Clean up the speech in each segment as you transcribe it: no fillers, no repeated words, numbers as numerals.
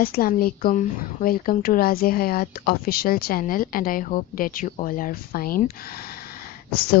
Assalamu alaikum. Welcome to Raze Hayat official channel and I hope that you all are fine. So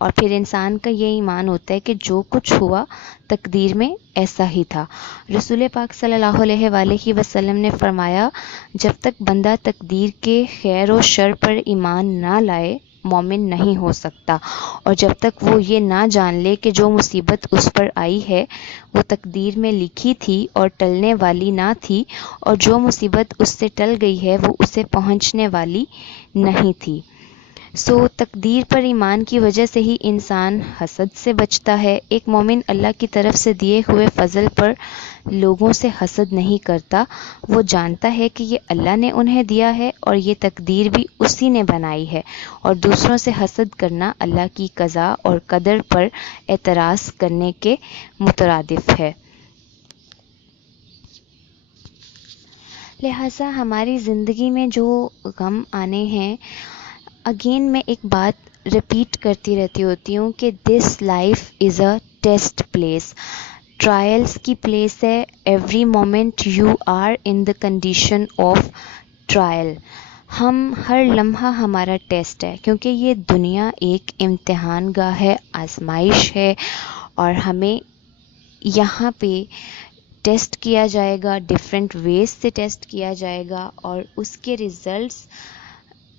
اور پھر انسان کا یہ ایمان ہوتا ہے کہ جو کچھ ہوا تقدیر میں ایسا ہی تھا۔ رسول پاک صلی اللہ علیہ وآلہ وسلم نے فرمایا، جب تک بندہ تقدیر کے خیر و شر پر ایمان نہ لائے مومن نہیں ہو سکتا، اور جب تک وہ یہ نہ جان لے کہ جو مصیبت اس پر آئی ہے وہ تقدیر میں لکھی تھی اور ٹلنے والی نہ تھی، اور جو مصیبت اس سے ٹل گئی ہے وہ اسے پہنچنے والی نہیں تھی۔ تقدیر پر ایمان کی وجہ سے ہی انسان حسد سے بچتا ہے۔ ایک مومن اللہ کی طرف سے دیے ہوئے فضل پر لوگوں سے حسد نہیں کرتا، وہ جانتا ہے کہ یہ اللہ نے انہیں دیا ہے اور یہ تقدیر بھی اسی نے بنائی ہے، اور دوسروں سے حسد کرنا اللہ کی قضاء اور قدر پر اعتراض کرنے کے مترادف ہے۔ لہٰذا ہماری زندگی میں جو غم آنے ہیں، اگین میں ایک بات ریپیٹ کرتی رہتی ہوتی ہوں کہ this life is a test place, trials کی پلیس ہے۔ Every moment you are in the condition of trial, ہم ہر لمحہ ہمارا ٹیسٹ ہے، کیونکہ یہ دنیا ایک امتحان گاہ ہے، آزمائش ہے، اور ہمیں یہاں پہ ٹیسٹ کیا جائے گا، ڈیفرنٹ ویز سے ٹیسٹ کیا جائے گا، اور اس کے ریزلٹس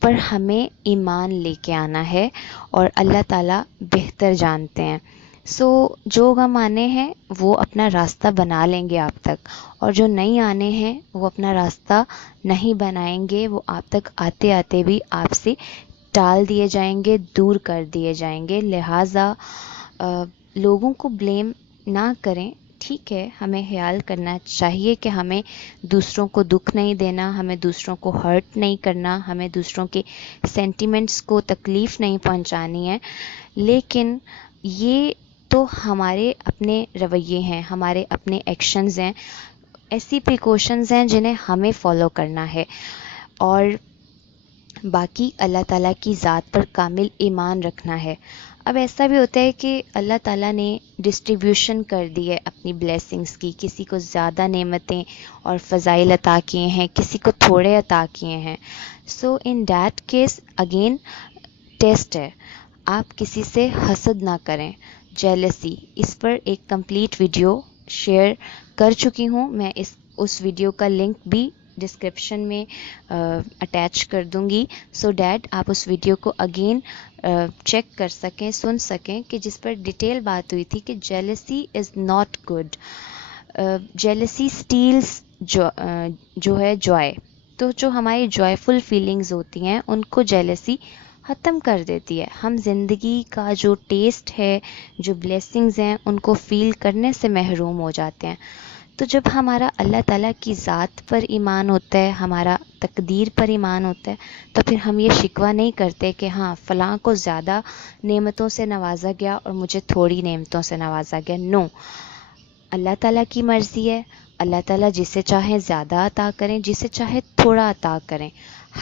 پر ہمیں ایمان لے کے آنا ہے، اور اللہ تعالیٰ بہتر جانتے ہیں۔ جو غم آنے ہیں وہ اپنا راستہ بنا لیں گے آپ تک، اور جو نہیں آنے ہیں وہ اپنا راستہ نہیں بنائیں گے، وہ آپ تک آتے آتے بھی آپ سے ٹال دیے جائیں گے، دور کر دیے جائیں گے۔ لہٰذا لوگوں کو بلیم نہ کریں، ٹھیک ہے، ہمیں خیال کرنا چاہیے کہ ہمیں دوسروں کو دکھ نہیں دینا، ہمیں دوسروں کو ہرٹ نہیں کرنا، ہمیں دوسروں کے سینٹیمنٹس کو تکلیف نہیں پہنچانی ہے، لیکن یہ تو ہمارے اپنے رویے ہیں، ہمارے اپنے ایکشنز ہیں، ایسی پریکاشنز ہیں جنہیں ہمیں فالو کرنا ہے، اور باقی اللہ تعالیٰ کی ذات پر کامل ایمان رکھنا ہے۔ اب ایسا بھی ہوتا ہے کہ اللہ تعالیٰ نے ڈسٹریبیوشن کر دی ہے اپنی بلیسنگز کی، کسی کو زیادہ نعمتیں اور فضائل عطا کیے ہیں، کسی کو تھوڑے عطا کیے ہیں۔ In that case again test ہے، آپ کسی سے حسد نہ کریں۔ جیلسی، اس پر ایک کمپلیٹ ویڈیو شیئر کر چکی ہوں، میں اس ویڈیو کا لنک بھی ڈسکرپشن میں اٹیچ کر دوں گی، سو دیٹ آپ اس ویڈیو کو اگین چیک کر سکیں، سن سکیں، کہ جس پر ڈیٹیل بات ہوئی تھی کہ jealousy is not good, jealousy steels جو ہے جوائے، تو جو ہماری جوائےفل فیلنگز ہوتی ہیں ان کو جیلسی ختم کر دیتی ہے۔ ہم زندگی کا جو ٹیسٹ ہے، جو بلیسنگز ہیں، ان کو فیل کرنے سے محروم ہو جاتے ہیں۔ تو جب ہمارا اللہ تعالیٰ کی ذات پر ایمان ہوتا ہے، ہمارا تقدیر پر ایمان ہوتا ہے، تو پھر ہم یہ شکوہ نہیں کرتے کہ ہاں فلاں کو زیادہ نعمتوں سے نوازا گیا اور مجھے تھوڑی نعمتوں سے نوازا گیا۔ نو، اللہ تعالیٰ کی مرضی ہے، اللہ تعالیٰ جسے چاہے زیادہ عطا کریں، جسے چاہے تھوڑا عطا کریں۔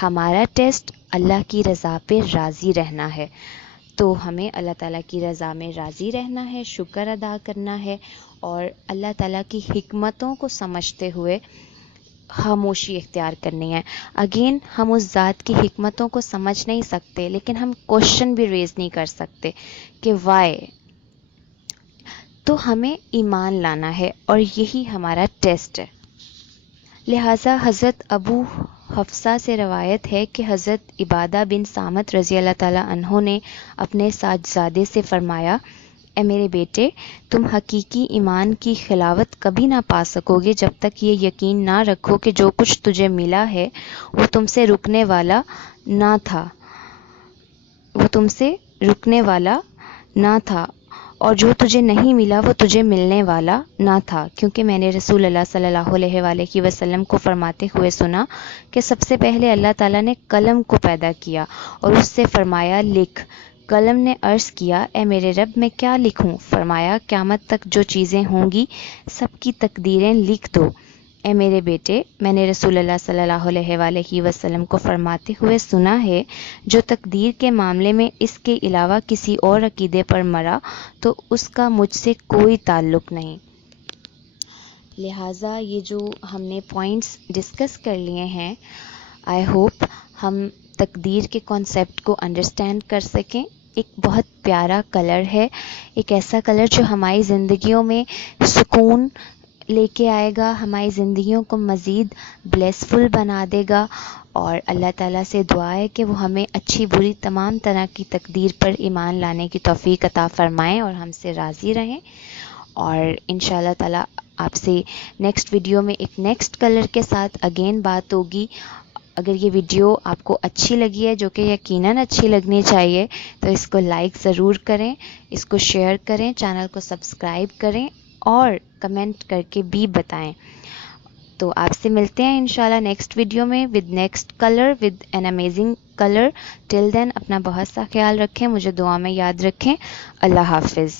ہمارا ٹیسٹ اللہ کی رضا پہ راضی رہنا ہے، تو ہمیں اللہ تعالیٰ کی رضا میں راضی رہنا ہے، شکر ادا کرنا ہے، اور اللہ تعالیٰ کی حکمتوں کو سمجھتے ہوئے خاموشی اختیار کرنی ہے۔ اگین ہم اس ذات کی حکمتوں کو سمجھ نہیں سکتے، لیکن ہم کوشچن بھی ریز نہیں کر سکتے کہ وائی، تو ہمیں ایمان لانا ہے، اور یہی ہمارا ٹیسٹ ہے۔ لہٰذا حضرت ابو حفصہ سے روایت ہے کہ حضرت عبادہ بن صامت رضی اللہ تعالیٰ عنہ نے اپنے صاحبزادے سے فرمایا، اے میرے بیٹے، تم حقیقی ایمان کی خلاوت کبھی نہ پا سکو گے جب تک یہ یقین نہ رکھو کہ جو کچھ تجھے ملا ہے وہ تم سے رکنے والا نہ تھا، اور جو تجھے نہیں ملا وہ تجھے ملنے والا نہ تھا، کیونکہ میں نے رسول اللہ صلی اللہ علیہ وآلہ وسلم کو فرماتے ہوئے سنا کہ سب سے پہلے اللہ تعالیٰ نے قلم کو پیدا کیا اور اس سے فرمایا لکھ۔ قلم نے عرض کیا، اے میرے رب میں کیا لکھوں؟ فرمایا، قیامت تک جو چیزیں ہوں گی سب کی تقدیریں لکھ دو۔ اے میرے بیٹے، میں نے رسول اللہ صلی اللہ علیہ وآلہ وسلم کو فرماتے ہوئے سنا ہے، جو تقدیر کے معاملے میں اس کے علاوہ کسی اور عقیدے پر مرا تو اس کا مجھ سے کوئی تعلق نہیں۔ لہٰذا یہ جو ہم نے پوائنٹس ڈسکس کر لیے ہیں، آئی ہوپ ہم تقدیر کے کانسیپٹ کو انڈرسٹینڈ کر سکیں، ایک بہت پیارا کلر ہے، ایک ایسا کلر جو ہماری زندگیوں میں سکون لے کے آئے گا، ہماری زندگیوں کو مزید بلیسفل بنا دے گا، اور اللہ تعالیٰ سے دعا ہے کہ وہ ہمیں اچھی بری تمام طرح کی تقدیر پر ایمان لانے کی توفیق عطا فرمائیں اور ہم سے راضی رہیں. اور انشاءاللہ تعالیٰ آپ سے نیکسٹ ویڈیو میں ایک نیکسٹ کلر کے ساتھ اگین بات ہوگی. اگر یہ ویڈیو آپ کو اچھی لگی ہے، جو کہ یقیناً اچھی لگنی چاہیے، تو اس کو لائک ضرور کریں، اس کو شیئر کریں، چینل کو سبسکرائب کریں اور کمنٹ کر کے بھی بتائیں. تو آپ سے ملتے ہیں انشاءاللہ نیکسٹ ویڈیو میں with next colour, with an amazing colour. Till then اپنا بہت سا خیال رکھیں، مجھے دعا میں یاد رکھیں. اللہ حافظ.